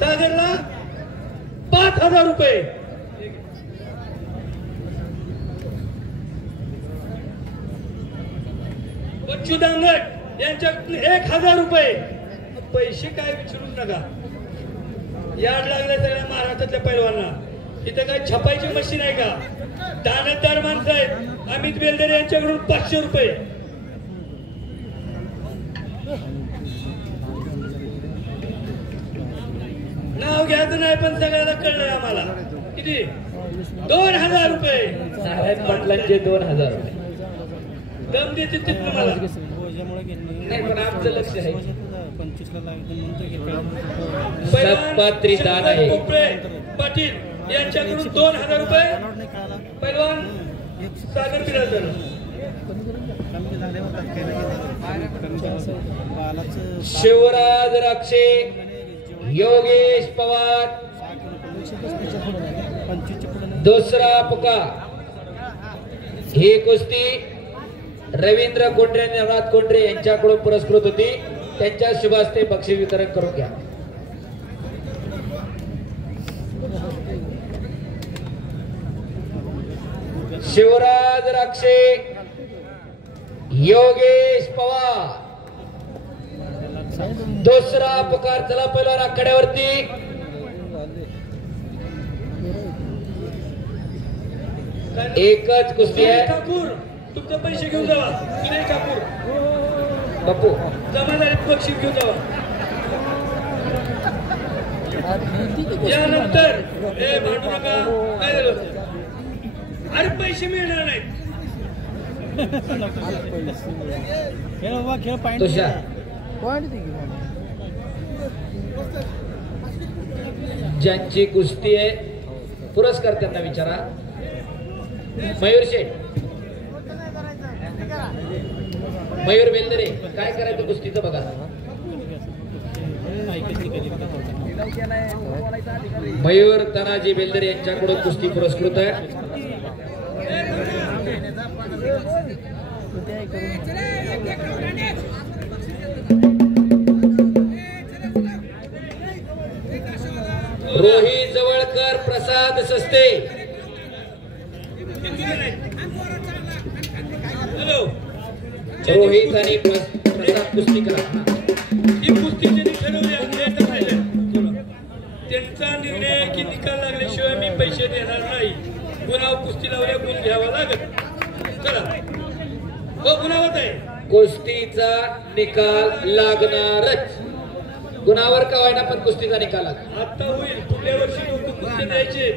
सागरला 5000 रुपये. बच्चू दांगट यांच्याकडून 1000 रुपये. पैसे काय विचारूच नका. याड लागले सगळ्या महाराष्ट्रातल्या पैलवांना. इथं काय छपायची मशीन आहे का? दानतदार माणसं आहेत. अमित बेलदरे यांच्याकडून 500 रुपये. नाव घ्यायचं नाही पण सगळ्याला कळलंय आम्हाला. किती? 2000 रुपये. नारायण पाटलांचे 2000 रुपये. दम देते ते तुम्हाला नाही पण आमचं लक्ष आहे. 25 सत्पात्री दान आहे. पाटील यांच्याकडून 2000 रुपये. पैलवान सागर बिराजदार. शिवराज राक्षे, योगेश पवार, दुसरा पुकार. ही कुस्ती रवींद्र कोंढरे आणि नवनाथ कोंढरे यांच्याकडून पुरस्कृत होती. त्यांच्या शुभ हस्ते बक्षीस वितरण करून घ्या. शिवराज राक्षे, योगेश पवार, दुसरा पुकार. चला पहिला आखाड्यावरती. एकच कुस्ती आहे. ठाकूर तुमचे पैसे घेऊन जावा. विनय ठाकूर बापू जमा झाले बक्षीस घेऊन जावा. यानंतर हे भांडू नका. काय झालं? अरे पैसे मिळणार नाहीत. तुषार ज्यांची कुस्ती आहे पुरस्कार त्यांना विचारा. मयूर शेठ, मयूर बेलदरे काय करायचं कुस्तीचं बघा. मयूर तानाजी बेलदरे यांच्याकडून कुस्ती पुरस्कृत आहे. रोहित जवळकर, प्रसाद सस्ते. हॅलो रोहित आणि प्रसाद कुस्ती करा. ही कुस्ती त्यांनी ठरवली. त्यांचा निर्णय की निकाल लागल्याशिवाय मी पैसे देणार नाही. गुन्हा कुस्ती लावल्या गुण घ्यावा लागत. चला हो गुन्हावत आहे. कुस्तीचा निकाल लागणारच. गुणावर का व्हायना पण कुस्तीचा निकाल आता होईल. पुढल्या वर्षी लोक कुस्ती द्यायचे.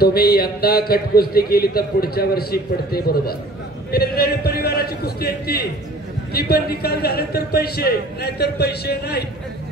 तुम्ही यंदा खटकुस्ती केली तर पुढच्या वर्षी पडते. बरोबर. बेलदरे परिवाराची कुस्ती आहे ती पण निकाल झाले तर पैसे, नाहीतर पैसे नाही.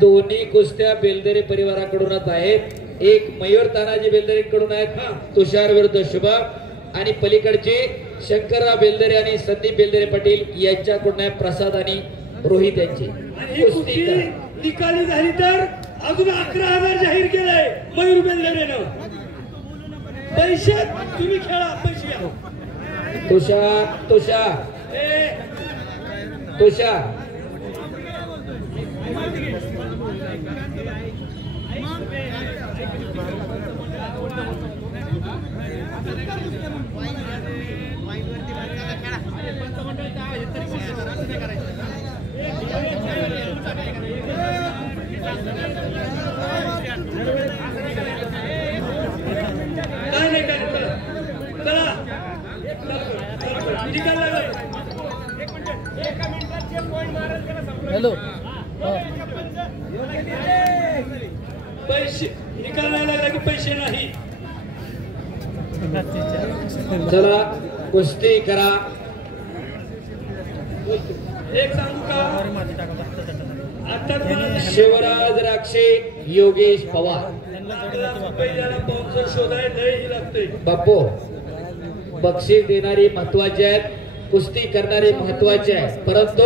दोन्ही कुस्त्या बेलदरे परिवाराकडूनच आहेत. एक मयूर तानाजी बेलदरेकडून आहेत, तुषार विरुद्ध शुभम. आणि पलीकडचे शंकरराव बेलदरे आणि संदीप बेलदरे पाटील यांच्याकडून आहे प्रसाद आणि रोहित यांची कुस्ती. निकाली झाली तर अजून 11,000 जाहीर केलंय मयूर बेलदरेनं. पैसे तुम्ही खेळा. पैसे घ्या. तुषार तुषार तुषार काय नाही काय चला निकाल लागला. हॅलो पैसे निकाल नाही लागला की पैसे नाही. चला कुस्ती करा. एक सांगू का आता शिवराज राक्षे, योगेश पवार. स्पॉन्सर शोधाय लय लागतंय. बापू बक्षीस देणारी महत्वाचे आहेत, कुस्ती करणारे महत्वाचे आहेत, परंतु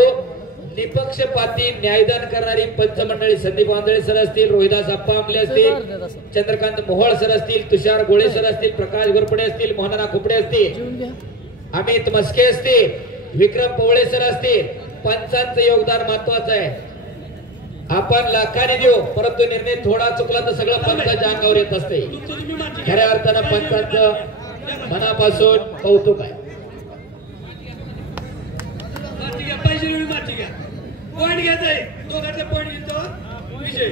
निपक्षपाती न्यायदान करणारी पंचमंडळी संदीप आंधळे सर असतील, रोहिदास आप्पा आमले असतील, चंद्रकांत मोहोळ सर असतील, तुषार गोळे सर असतील, प्रकाश गोरपडे असतील, मोहनना खोपडे असतील, अमित मस्के असतील, विक्रम पवळे सर असतील. पंचांचं योगदान महत्वाचं आहे. आपण लाखाने देऊ परंतु निर्णय थोडा चुकला तर सगळं पंचांच्या अंगावर येत असते. खऱ्या अर्थानं पंचांचं मनापासून कौतुक आहे. पैसे घेऊन माती घ्या, पॉईंट घ्यायचंय, दोघांचे पॉईंट घेतो विजय.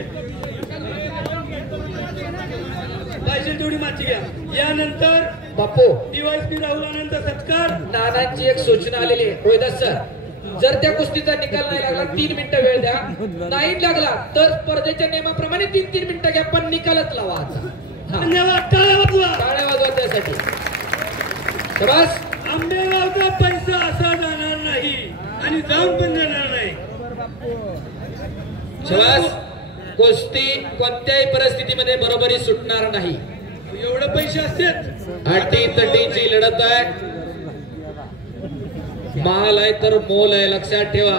पैसे तेवढी माती घ्या. यानंतर बापू डीवायसपी राहुलानंतर सत्कार. नानांची एक सूचना आलेली आहे. रोहिदास सर, जर त्या कुस्तीचा निकाल नाही लागला 3 मिनिटं वेळ द्या, नाही लागला तर स्पर्धेच्या नियमाप्रमाणे 3 मिनिटं घ्या, पण निकालच लावा. आता धन्यवाद. टाळ्या वाजवा, टाळ्या वाजवा त्यासाठी. शाबास. आंबेगावचा पैसा असा जाणार नाही आणि जाऊन पण जाणार नाही. शाबास. कुस्ती कोणत्याही परिस्थितीमध्ये बरोबरी सुटणार नाही. एवढे पैसे असतात. अटी तटीची लढत आहे. माल आहे तर मोल आहे, लक्षात ठेवा.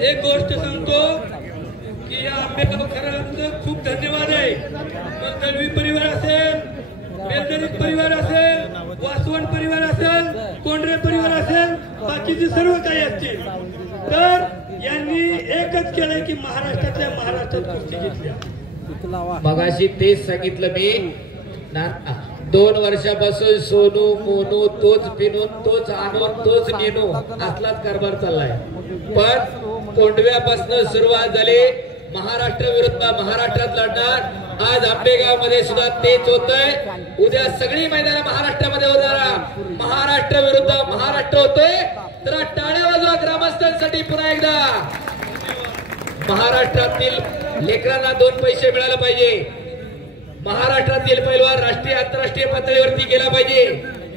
एक गोष्ट सांगतो की या आंबेगाव खरांचं खूप धन्यवाद आहे. मग दळवी परिवार असेल, बेलदरी परिवार असेल, वासवण परिवार असेल, कोंढरे परिवार असेल, बाकीचे सर्व काही असतील, तर यांनी एकच केलंय की महाराष्ट्रात कुस्ती घेतल्या. मगाशी तेच सांगितलं मी. 2 वर्षापासून सोनू मोनू तोच फिनून तोच आणून तोच नेणू असलाच कारभार चाललाय. पण कोंडव्यापासून सुरुवात झाली. महाराष्ट्र विरुद्ध महाराष्ट्रात लढणार. आज आंबेगाव मध्ये सुद्धा तेच होतंय. उद्या सगळी मैदान महाराष्ट्रामध्ये होणार. महाराष्ट्र विरुद्ध महाराष्ट्र होतोय. तर टाळ्या वाजवा ग्रामस्थांसाठी पुन्हा एकदा. महाराष्ट्रातील लेकरांना 2 पैसे मिळाले पाहिजे. महाराष्ट्रातील पैलवान राष्ट्रीय आंतरराष्ट्रीय पातळीवरती गेला पाहिजे.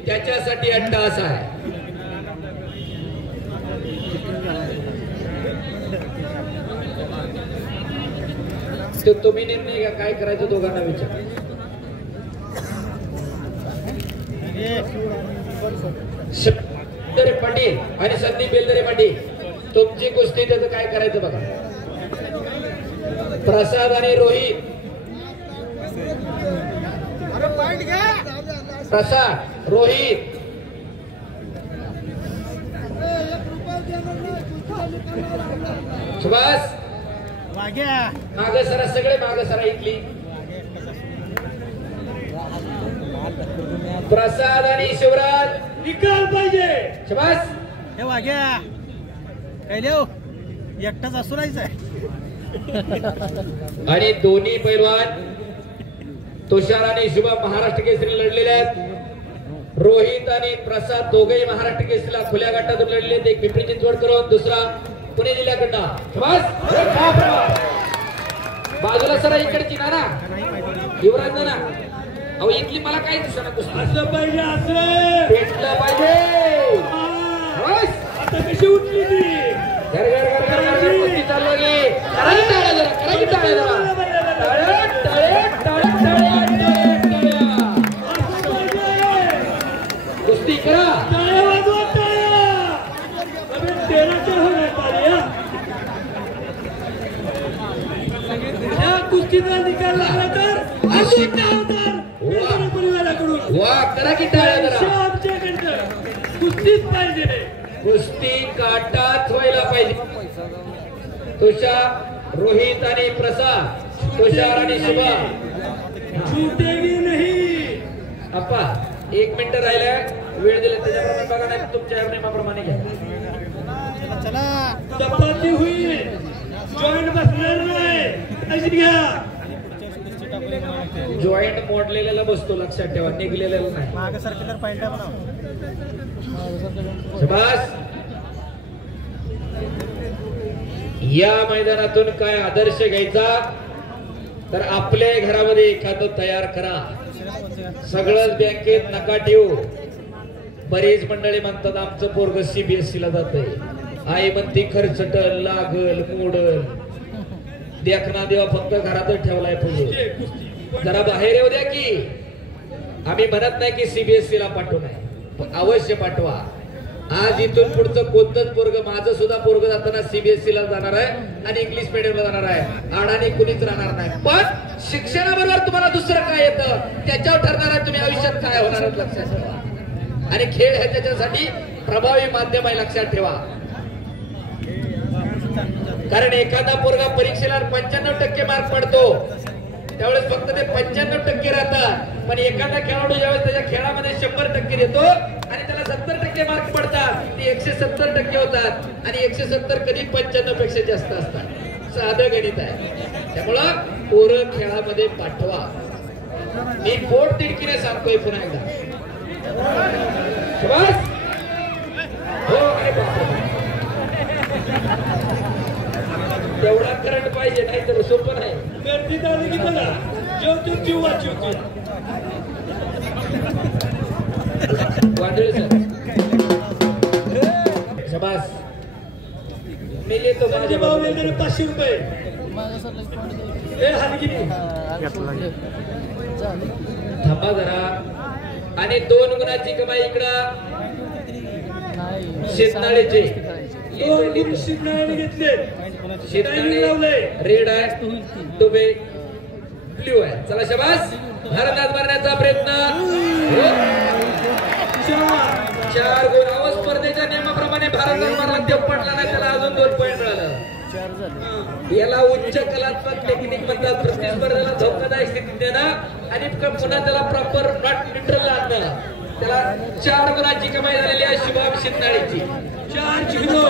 त्याच्यासाठी अट्टाहास आहे. तुम्ही निर्णय घ्या काय करायचं, दोघांना विचार. बेलदरे पाटील आणि संदीप बेलदरे पाटील, तुमची कुस्ती त्याचं काय करायचं बघा. प्रसाद आणि रोहित. प्रसाद रोहित. सुभाष माग सरा, सगळे माग सरा. इथली प्रसाद आणि शिवराज निकाल पाहिजे. सुभाष हे वाग्या काय देऊ एकटाच असू राहायचंय. आणि दोन्ही पैलवान तुषार आणि शुभा महाराष्ट्र केसरी लढलेले आहेत. रोहित आणि प्रसाद दोघेही महाराष्ट्र केसरीला खुल्या गटातून लढलेले आहेत. एक पिंपरी चिंचवड करून दुसरा पुणे जिल्ह्याकडनं. बाजूला सरा इकडची ना युवराज ना. अहो इथली मला काय दिसणार कुस्ती. असं पाहिजे, असं भेटलं पाहिजे. आता कशी उठली ती. घर घर घर घर घर कुस्ती चालू आहे. करा की टाळ्या जरा, करा की टाळ्या जरा. टाळ्या टाळ्या टाळ्या टाळ्या टाळ्या. कुस्ती करा. टाळ्या वाजवा, टाळ्या. अबे तेराच्या होणार टाळ्या. या कुस्तीचा निकाल लागला तर परिवाराकडून वा करा की टाळ्या जरा. आमच्याकडचं कुस्तीच पाहिजे. कुस्ती काटाच व्हायला पाहिजे. तुषार रोहित आणि प्रसाद, तुषार आणि शुभा. छूटेगी नाही. अप्पा 1 मिनिट राहिलाय, वेळ दिला त्याच्याप्रमाणे बघा, नाही तुमच्या नियमाप्रमाणे घ्या. चपाती होईल, जॉईंट बसणार नाही. अशी घ्या. जॉईंट मोडलेला बसतो, लक्षात ठेवा, निघलेला नाही. सुभाष या मैदानातून काय आदर्श घ्यायचा तर आपल्या घरामध्ये एखादं तयार करा. सगळंच बँकेत नका ठेवू. बरीच मंडळी म्हणतात आमचं पोरग CBSE ला जातंय. आई म्हणती खर्चटल लागल मोडल. देखना देवा फक्त घरातच ठेवलाय पुढे. जरा बाहेर येऊ द्या की. आम्ही म्हणत नाही की CBSE ला पाठवू नये, पण अवश्य पाठवा. आज इथून पुढचं कोणतंच पोरग, माझं सुद्धा पोरग जाताना सीबीएसई ला जाणार आहे आणि इंग्लिश मीडियमला जाणार आहे. अडाणी कुणीच राहणार नाही. पण शिक्षणाबरोबर तुम्हाला दुसरं काय येतं त्याच्यावर ठरणार आहे तुम्ही आयुष्यात काय होणार आहात, लक्षात ठेवा. आणि खेळ हे त्याच्यासाठी प्रभावी माध्यम आहे, लक्षात ठेवा. कारण एखादा पोरगा परीक्षेला 95% मार्क पडतो त्यावेळेस फक्त ते 95% राहतात. पण एखादा खेळाडू ज्यावेळेस त्याच्या खेळामध्ये 100% देतो आणि त्याला 70% मार्क पडतात, ते 170% होतात. आणि 170 कधी 95 पेक्षा जास्त असतात. साधं गणित आहे. त्यामुळं पोरं खेळामध्ये पाठवा. मी पोट तिडकीने सांगतोय पुन्हा एकदा. बस हो. अरे बापरे, तेवढा करंट पाहिजे, नाही तर सोपं नाही. गर्दीत आलं की बघा जेवतो जीव वाचवतो. वाढेल सर. शबास. मी घेतो माझ्या भाऊ बाबा. 500 रुपये. थांबा जरा. आणि 2 गुणाची कमाई इकडं शेतनाळेचे. 2 गुण शिकणाऱ्याने घेतले. शेतनाळे रेड आहे, डुबे ब्ल्यू आहे. चला शबास. भारतात मारण्याचा प्रयत्न. 4 गुण. स्पर्धेच्या नियमाप्रमाणे भारतात मारला, ते पडला नाही, त्याला अजून 2 पॉईंट मिळालं. याला उच्च कलात्मक टेक्निक म्हणतात. प्रतिस्पर्धेला धोकादायक स्थितीत देणं आणि पुन्हा त्याला प्रॉपर नॉट न्यूट्रल आणणं. त्याला 4 गुणाची कमाई झालेली आहे शुभम शिंदाळेची. 4-0.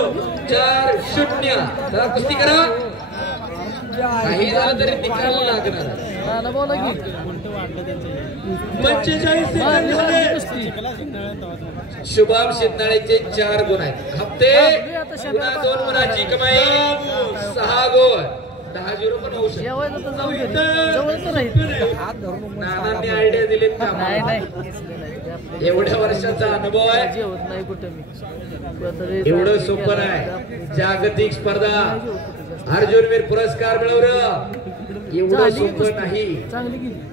4-0. चला कुस्ती करा. काही झालं तरी निकाल लागणार. 45 सेकंद झाले. शुभम शिंदाळेचे 4 गुण आहेत. हप्ते पुन्हा 2 गुणाची कमाई 6 गुण. 10-0 पण होऊ शकतो. नानांनी आयडिया दिली. एवढ्या वर्षाचा अनुभव आहे. एवढं सोपं आहे. जागतिक स्पर्धा, अर्जुनवीर पुरस्कार मिळवणं एवढं सोपं नाही.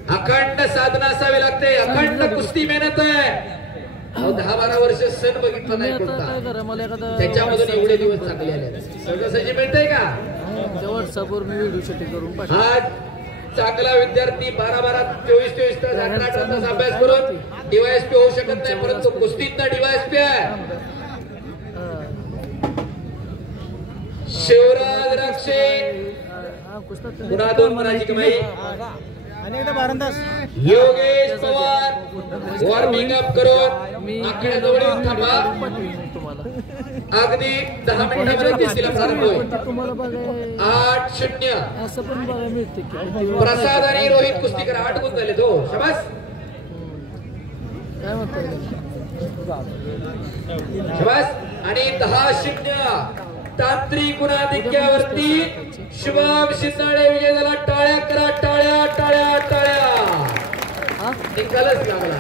अखंड साधना असावी लागते. अखंड कुस्ती मेहनत आहे. 10-12 वर्ष सण बघितलं नाही कोणता, त्याच्यामधून एवढे दिवस चांगले आले. सहजासहजी मिळतंय का? आज चांगला विद्यार्थी 12-12, 24-24 तास, 18-18 तास अभ्यास करून डीवायएसपी होऊ शकत नाही, परंतु कुस्तीत डीवायएसपी आहे. शिवराज राक्षे पुन्हा 2 गुणाची कमाई. योगेश पवार वॉर्मिंग अप करून आकड्याजवळ येऊन थांबा. अगदी 10 मिनिटांमध्ये कुस्तीला प्रारंभ होईल. 8-0. प्रसाद आणि रोहित कुस्ती करा. 8 गुण झाले. तो शाबास. शाबास. आणि 10-0 तांत्रिक गुणाधिक्यावरती शुभम शिंदाळे विजय झाला. टाळ्या करा, टाळ्या टाळ्या टाळ्या. निकालच लागला.